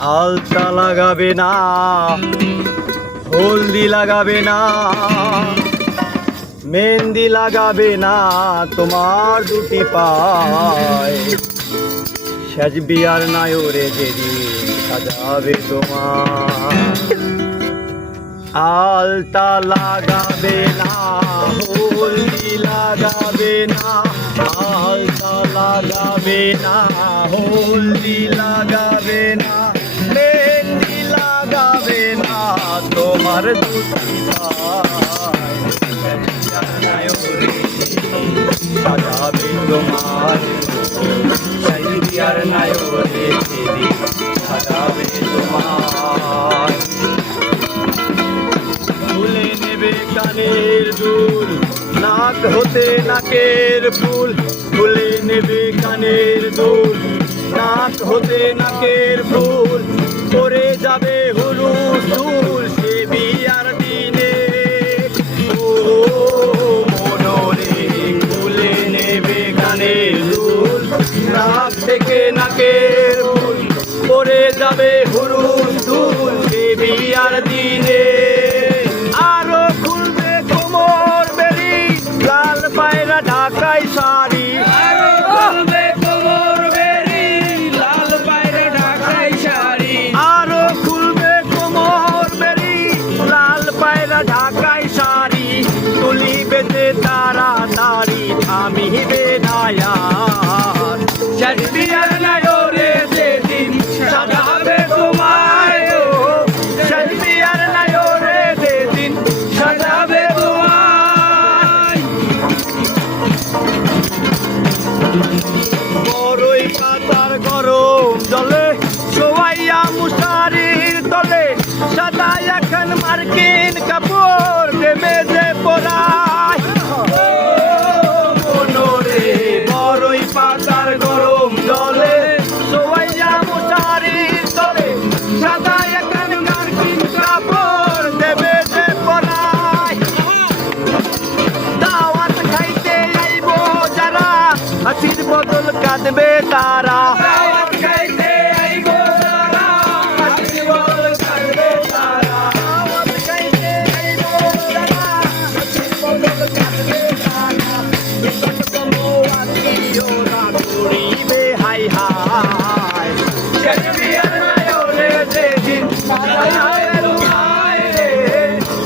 আলতা লাগাবে না, হলদি লাগাবে না, মেহেন্দি লাগাবে না তোমার দুটি পায়। সাজবি আর নায়রে যেদিন সাজাবে তোমার। আলতা লাগাবে না, হলদি লাগাবে না, আলতা লাগাবে না, হলদি লাগাবে না, মেহেন্দি লাগাবে না তোমার দুটি পায়। সাজাবে তোমার, সাজবি আর নায়রে যেদিন সাজাবে তোমার। খুলে নেবে কানের দুল, নাক হতে নাকের ফুল, খুলে নেবে কানের দুল, নাক হতে নাকের ফুল, পরে যাবে হুলুস্থুল সে বিয়ার দিনে। ও মনরে খুলে নেবে কানের দুল, নাক থেকে নাকের ফুল, পরে যাবে হুলুস্থুল সে বিয়ার দিনে। আরো খুলবে কোমর বেরি, লাল পায়রা ঢাকাই শাড়ি, আরো খুলবে কোমর বেরি, লাল পায়রা ঢাকাই শাড়ি, আরো খুলবে কোমর বেরি, লাল পায়রা ঢাকাই শাড়ি, তুলিবেতে তাড়াতাড়ি থামিবে না আর। সাজবি আর নায়রে যেদিন সাজাবে তোমায়, ও সাজবি আর নায়রে যেদিন সাজাবে তোমায়। বড়ই পাতার গরম জলে শোয়াইয়া মুশারির তলে, সাদা এখন মার্কিন কাপড় দেবে যে পরায়। মনরে বড়ই পাতার গরম জলে শোয়াইয়া মুশারির তলে, সাদা এখন মার্কিন কাপড় দেবে যে পরায়। দাওয়াত খাইতে আইব যারা, হাসির বদল কাঁদবে তারা। দাওয়াত খাইতে আইব যারা, হাসির বদল কাঁদবে তারা। দাওয়াত খাইতে আইব যারা, হাসির বদল কাঁদবে তারা। কোনো আত্মীয়রা করিবে হাই হাই। সাজবি আর নায়রে যেদিন সাজাবে তোমায় রে,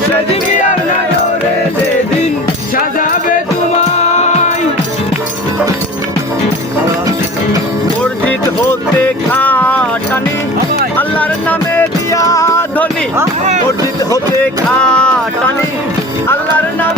সাজবি আর নায়রে যেদিন সাজাবে তোমায়। মসজিদ হতে খাটানি, আল্লাহর নামে দিয়া ধনী, মসজিদ হতে খাটানি, আল্লাহর নামে